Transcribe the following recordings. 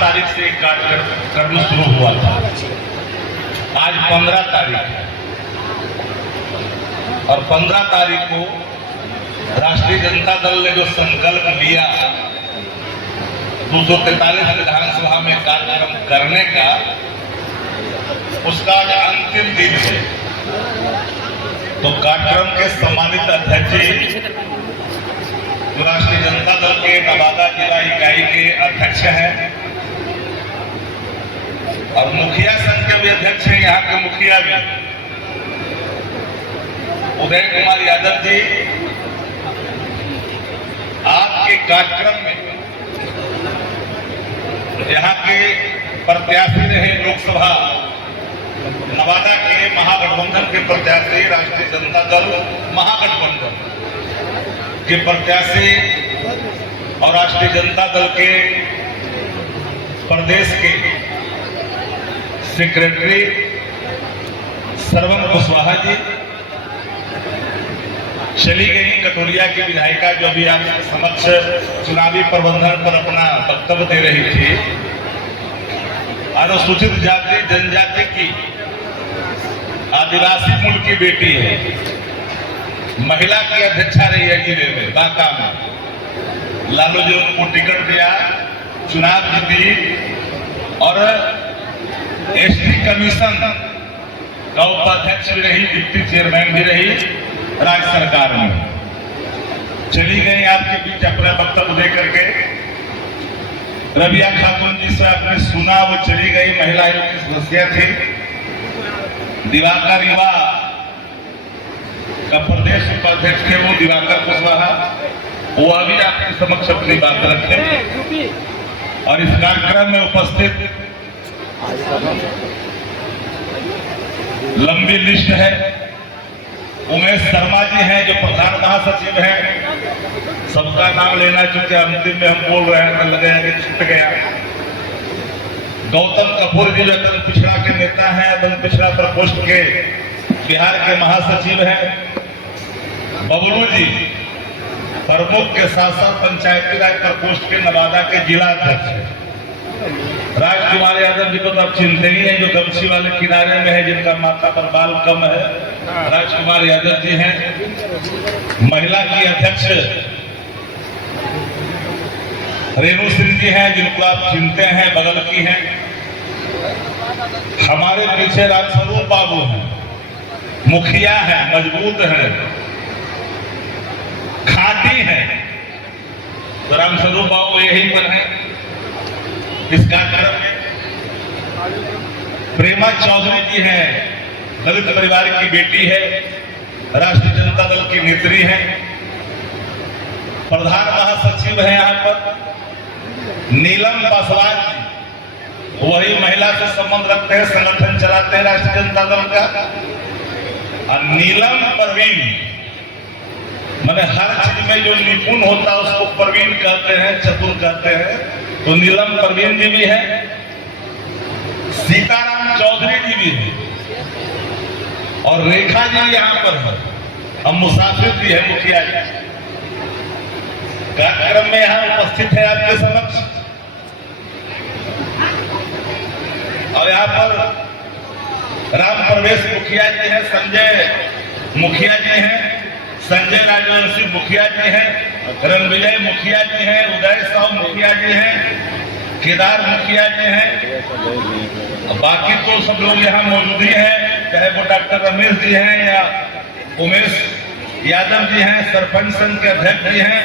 तारीख से कार्यक्रम शुरू हुआ था। आज 15 तारीख है और 15 तारीख को राष्ट्रीय जनता दल ने जो संकल्प लिया 243 विधानसभा में कार्यक्रम करने का, उसका आज अंतिम दिन है। तो कार्यक्रम के सम्मानित अध्यक्ष जी, जो राष्ट्रीय जनता दल के नवादा जिला इकाई के अध्यक्ष हैं और मुखिया संघ के भी अध्यक्ष हैं, यहाँ के मुखिया भी उदय कुमार यादव जी, आपके कार्यक्रम में यहाँ के प्रत्याशी रहे लोकसभा नवादा के महागठबंधन के प्रत्याशी, राष्ट्रीय जनता दल महागठबंधन के प्रत्याशी और राष्ट्रीय जनता दल के प्रदेश के सेक्रेटरी श्रवण कुशवाहा जी, चली गई कटोरिया की विधायिका जो अभी आप समक्ष चुनावी प्रबंधन पर अपना वक्तव्य दे रही थी, अनुसूचित जाति जनजाति की आदिवासी मूल की बेटी है, महिला की अध्यक्षा रही है जिले में बांका में। लालू जी उनको टिकट दिया, चुनाव जीती और एसटी कमीशन का उपाध्यक्ष भी रही, डिप्टी चेयरमैन भी रही राज्य सरकार में। चली गई आपके बीच अपना वक्तव्य दे करके। रबिया खातून जी से आपने सुना, वो चली गई, महिला आयोग की सदस्य थी। दिवाकर युवा का प्रदेश उपाध्यक्ष थे वो दिवाकर कुशवाहा, वो अभी आपके समक्ष अपनी बात रखे। और इस कार्यक्रम में उपस्थित लंबी लिस्ट है। उमेश शर्मा जी हैं जो प्रधान महासचिव हैं, सबका नाम लेना चूंकि अंतिम में हम बोल रहे हैं तो लगेगा कि छूट गया। गौतम कपूर जी जो दल पिछड़ा के नेता हैं, दल पिछड़ा प्रकोष्ठ के बिहार के महासचिव हैं। बबलू जी प्रमुख के साथ साथ पंचायती राज प्रकोष्ठ के नवादा के जिला अध्यक्ष हैं। राजकुमार यादव जी को तो आप चिंते ही हैं, जो गमछी वाले किनारे में है, जिनका माथा पर बाल कम है, राजकुमार यादव जी हैं। महिला की अध्यक्ष रेणु सिंह जी हैं, जिनको आप चिंते हैं, बगल की हैं। हमारे पीछे राजस्वरूप बाबू हैं, मुखिया हैं, मजबूत हैं, खाटी हैं। तो रामस्वरूप बाबू यही पर हैं इस कार्यक्रम में। प्रेमा चौधरी जी हैं, दलित परिवार की बेटी है, राष्ट्रीय जनता दल की नेत्री है, प्रधान महासचिव है यहाँ पर। नीलम पासवान जी, वही महिला से संबंध रखते हैं, संगठन चलाते हैं राष्ट्रीय जनता दल का। और नीलम परवीन, मैंने हर चीज में जो निपुण होता है उसको परवीन कहते हैं, चतुर कहते हैं। तो नीलम परवीन जी भी है, सीताराम चौधरी जी भी है और रेखा जी यहाँ पर है। हम मुसाफिर भी है, मुखिया जी कार्यक्रम में यहाँ उपस्थित है आपके समक्ष। और यहाँ पर राम प्रवेश मुखिया जी हैं, संजय मुखिया जी हैं, संजय राजवंशी मुखिया जी हैं, रणविजय मुखिया जी हैं, उदय साहु मुखिया जी हैं, केदार मुखिया जी हैं। बाकी तो सब लोग यहाँ मौजूद ही हैं, चाहे वो डॉक्टर रमेश जी हैं या उमेश यादव जी हैं, सरपंच संघ के अध्यक्ष जी हैं,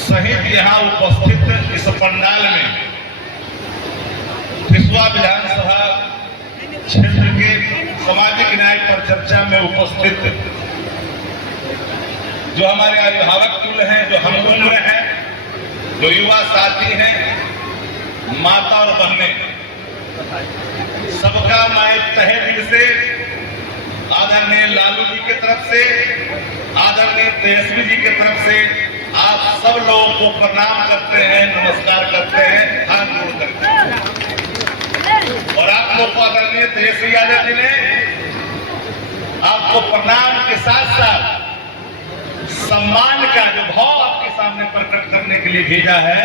सहित यहाँ उपस्थित इस पंडाल में फिसवा विधानसभा क्षेत्र के सामाजिक न्याय पर चर्चा में उपस्थित जो हमारे अभिभावक कुल हैं, जो हम उम्र हैं, जो युवा साथी हैं, माता और बहनें, सबका मैं तहे दिल से आदरणीय लालू जी की तरफ से, आदरणीय तेजस्वी जी की तरफ से आप सब लोगों को प्रणाम करते हैं, नमस्कार करते हैं, हाथ जोड़ करते हैं। और आप लोग को आदरणीय तेजस्वी यादव जी ने आपको प्रणाम के साथ साथ सम्मान का जो भाव आपके सामने प्रकट करने के लिए भेजा है,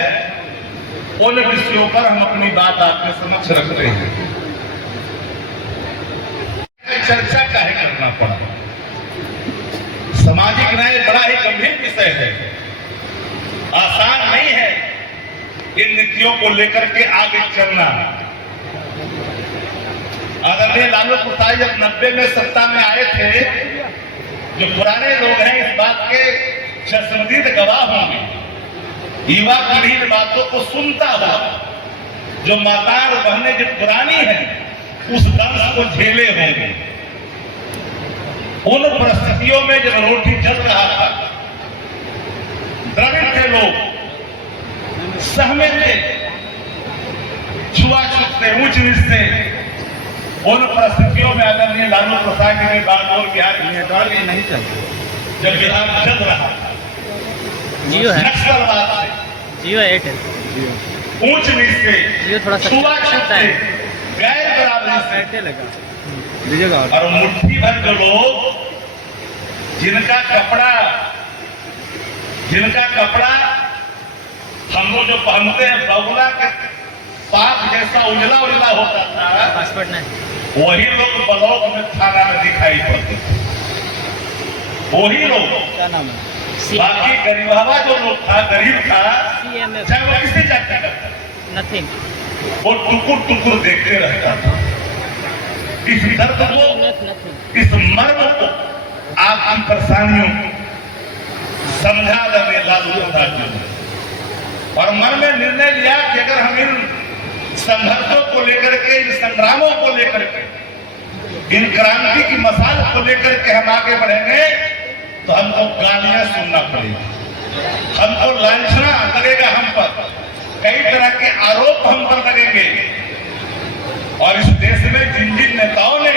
उन विषयों पर हम अपनी बात आपके समक्ष रखते हैं। चर्चा काहे करना पड़ा? सामाजिक न्याय बड़ा ही गंभीर विषय है, आसान नहीं है इन नीतियों को लेकर के आगे चलना। आदरणीय लालू प्रसाद जब 90 में सत्ता में आए थे, जो पुराने लोग हैं इस बात के चश्मदीद गवाह होंगे, युवा पीढ़ी इन बातों को सुनता हुआ, जो माताएं और बहनें जो पुरानी हैं उस दंश को झेले होंगे। उन परिस्थितियों में जब रोटी जल रहा था, द्रविड़ थे लोग, सहमे थे, छुआछूत थे, ऊंच नीच थे। उन परिस्थितियों में आदरणीय लालू प्रसाद जी ने बागडोर बिहार नहीं चलते, जब बिहार जल रहा था नक्सलवाद से, जियो एयरटेल, ऊंच नीच से, जियो थोड़ा सा छुआछूत से, गैर बराबरी से लगा, और मुट्ठी भर जो लोग जिनका कपड़ा हम लोग जो पहनते हैं बगुला के पाप जैसा उजला उजला होता था, पासपोर्ट नहीं, वही लोग ब्लॉक में थाना में दिखाई पड़ते थे। वही लोग, क्या नाम है, बाकी गरीबवा जो लोग था, गरीब था, चाहे वो किसी जाति का था, नथिंग, वो टुकुर टुकुर देखते रहता था। इस दर्द को, इस मर्म को, आपकी परेशानियों को समझा दे लालू प्रसाद जी, और मन में निर्णय लिया कि अगर हम इन संघर्षों को लेकर के, इन संग्रामों को लेकर के, इन क्रांति की मसाल को लेकर के हम आगे बढ़ेंगे तो हमको गालियां सुनना पड़ेगी, हमको लांछना लगेगा, हम पर कई तरह के आरोप हम पर लगेंगे। और इस देश में जिन जिन नेताओं ने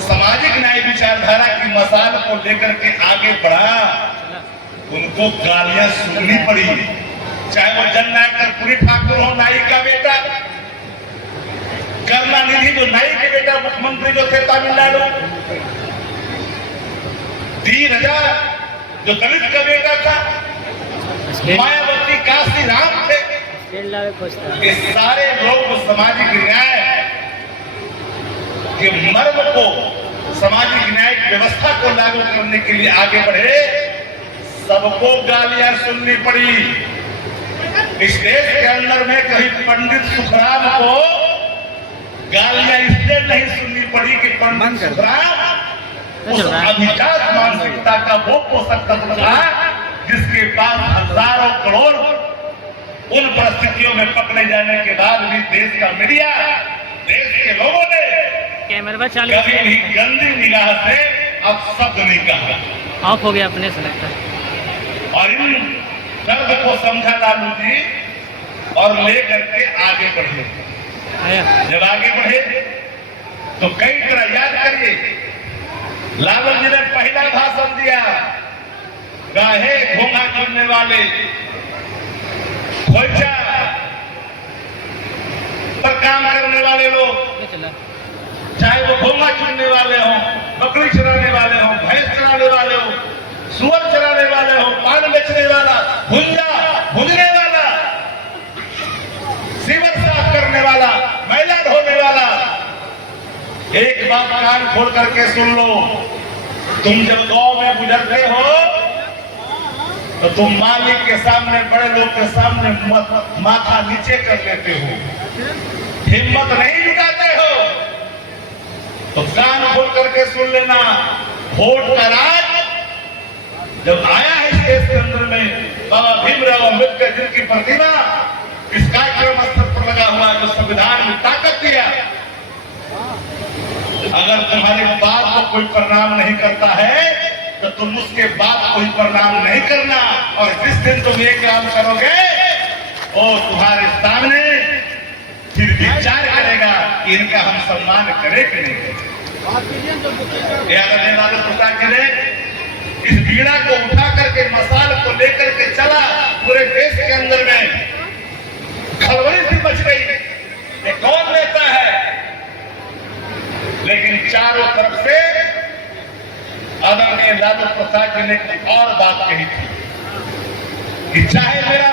सामाजिक न्याय विचारधारा की मसाल को लेकर के आगे बढ़ा, उनको गालियां सुननी पड़ी, चाहे वो जननायक कर्पूरी ठाकुर हो, नाई का बेटा, करुणानिधि जो नाई के बेटा मुख्यमंत्री जो थे तमिलनाडु, धीरजा जो दलित का बेटा था, मायावती काशी राम थे, ये सारे लोग सामाजिक न्याय के मर्म को, सामाजिक न्याय की व्यवस्था को लागू करने के लिए आगे बढ़े। सबको गालियां सुननी पड़ी। इस देश के अंदर में कहीं पंडित सुखराम को गालियां इसलिए नहीं सुननी पड़ी कि पंडित सुखराम उस अभिजात मानसिकता का वो पोषक तत्व था जिसके पास हजारों करोड़, उन परिस्थितियों में पकड़े जाने के बाद भी देश का मीडिया, देश के लोगों ने कभी भी गंदी निगाह से अब शब्द नहीं कहा। ऑफ हो गया अपने से लगता है। और इन दर्द को समझा लालू जी और लेकर के आगे बढ़े। जब आगे बढ़े तो कई तरह, याद करिए, लालू जी ने पहला भाषण दिया, गाहे घोंघा चुनने वाले, खोइचा पर काम करने वाले लोग, चाहे वो घोंघा चुनने वाले हों, बकरी चराने वाले हों, भैंस चराने वाले हों, सुअर चराने वाले हों, पान बेचने वाला, भुंजने वाला, सीवर साफ करने वाला, मैला धोने वाला, एक बात कान खोल करके सुन लो, तुम जब गांव में गुजरते हो तो तुम मालिक के सामने, बड़े लोग के सामने माथा नीचे कर लेते हो, हिम्मत नहीं जुटाते हो। तो कान खोल करके सुन लेना, वोट का राज जब आया है इस देश के अंदर में, बाबा भीमराव अम्बेडकर जिनकी प्रतिमा इस कार्यक्रम स्थल पर लगा हुआ है, जो संविधान में ताकत दिया, अगर तुम्हारे बाप को कोई प्रणाम नहीं करता है तो तुम उसके बाप को ही प्रणाम नहीं करना, और जिस दिन तुम ये काम करोगे वो तुम्हारे सामने फिर विचार करेगा कि इनका हम सम्मान करें कि नहीं करें। लालू प्रसाद जी ने इस वीणा को उठा करके, मसाल को लेकर के चला, पूरे देश के अंदर में खलबली सी मच गई, ये कौन नेता है? लेकिन चारों तरफ से आदरणीय लालू प्रसाद जी ने और बात कही थी कि चाहे मेरा